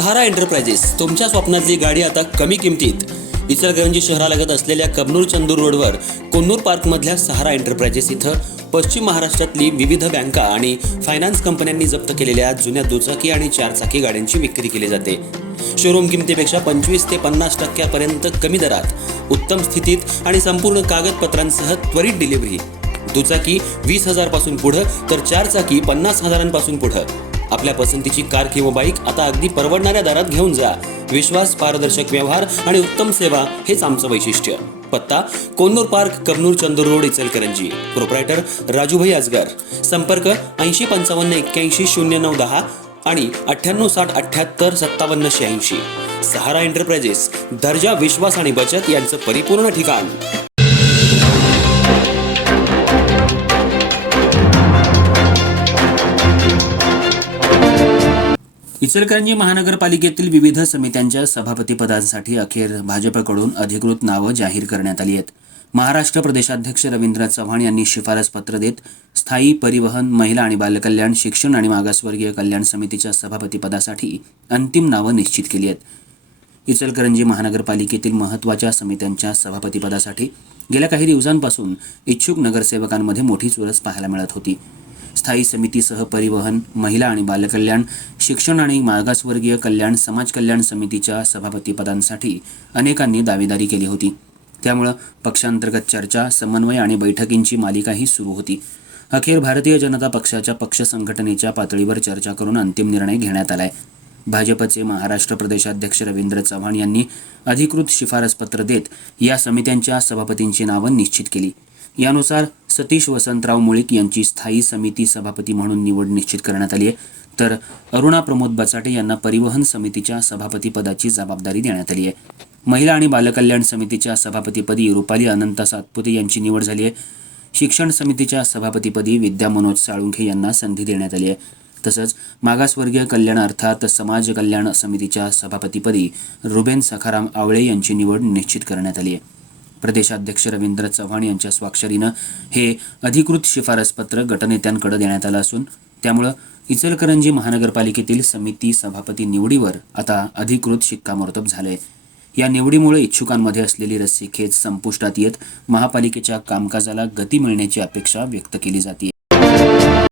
सहारा enterprises तुमच्या स्वप्नातली गाडी आता कमी किमतीत. इचलकरंजी शहरालगत असलेल्या कबनूर चंदूर रोडवर कोन्नूर पार्कमधल्या सहारा एंटरप्राइजेस इथं पश्चिम महाराष्ट्रातली विविध बँका आणि फायनान्स कंपन्यांनी जप्त केलेल्या जुन्या दुचाकी आणि चारचाकी गाड्यांची विक्री केली जाते. शोरूम किमतीपेक्षा 25 ते 50% कमी दरात, उत्तम स्थितीत आणि संपूर्ण कागदपत्रांसह त्वरित डिलिव्हरी. दुचाकी 20,000 पासून पुढं तर चारचाकी 50,000 पुढं. आपल्या पसंतीची कार किंवा बाईक आता अगदी परवडणाऱ्या दरात घेऊन जा. विश्वास, पारदर्शक व्यवहार आणि उत्तम सेवा हेच आमचं वैशिष्ट्य. पत्ता Konnur park, Kabnur Chandur road, Ichalkaranji. Proprietor Rajubhai Ajgar. संपर्क 8055810910 आणि 9860785786. सहारा एंटरप्राइजेस, दर्जा, विश्वास आणि बचत यांचं परिपूर्ण ठिकाण. इचलकरंजी महानगरपालिकेतील विविध समित्यांच्या सभापतीपदांसाठी अखेर भाजपकडून अधिकृत नावं जाहीर करण्यात आली आहेत. महाराष्ट्र प्रदेशाध्यक्ष रवींद्र चव्हाण यांनी शिफारस पत्र देत स्थायी परिवहन, महिला आणि बालकल्याण, शिक्षण आणि मागासवर्गीय कल्याण समितीच्या सभापतीपदासाठी अंतिम नावं निश्चित केली आहेत. इचलकरंजी महानगरपालिकेतील महत्त्वाच्या समित्यांच्या सभापतीपदासाठी गेल्या काही दिवसांपासून इच्छुक नगरसेवकांमध्ये मोठी चुरस पाहायला मिळत होती. स्थायी समितीसह परिवहन, महिला आणि बालकल्याण, शिक्षण आणि मागासवर्गीय कल्याण, समाज कल्याण समितीच्या सभापतीपदांसाठी अनेकांनी दावेदारी केली होती. त्यामुळं पक्षांतर्गत चर्चा, समन्वय आणि बैठकींची मालिकाही सुरू होती. अखेर भारतीय जनता पक्षाच्या पक्ष संघटनेच्या पातळीवर चर्चा करून अंतिम निर्णय घेण्यात आलाय. भाजपचे महाराष्ट्र प्रदेशाध्यक्ष रवींद्र चव्हाण यांनी अधिकृत शिफारसपत्र देत या समित्यांच्या सभापतींची नावं निश्चित केली. यानुसार सतीश वसंतराव मुळीक यांची स्थायी समिती सभापती म्हणून निवड निश्चित करण्यात आली आहे, तर अरुणा प्रमोद बचाटे यांना परिवहन समितीच्या सभापतीपदाची जबाबदारी देण्यात आली आहे. महिला आणि बालकल्याण समितीच्या सभापतीपदी रुपाली अनंत सातपुते यांची निवड झाली आहे. शिक्षण समितीच्या सभापतीपदी विद्या मनोज साळुंखे यांना संधी देण्यात आली आहे. तसंच मागासवर्गीय कल्याण अर्थात समाज कल्याण समितीच्या सभापतीपदी रुबेन सखाराम आवळे यांची निवड निश्चित करण्यात आली आहे. प्रदेशाध्यक्ष रवींद्र चव्हाण यांच्या स्वाक्षरीनं हे अधिकृत शिफारसपत्र गटनेत्यांकडे देण्यात आलं असून त्यामुळं इचलकरंजी महानगरपालिकेतील समिती सभापती निवडीवर आता अधिकृत शिक्कामोर्तब झालंय. या निवडीमुळे इच्छुकांमध्ये असलेली रस्सीखेच संपुष्टात येत महापालिकेच्या कामकाजाला गती मिळण्याची अपेक्षा व्यक्त केली जाते.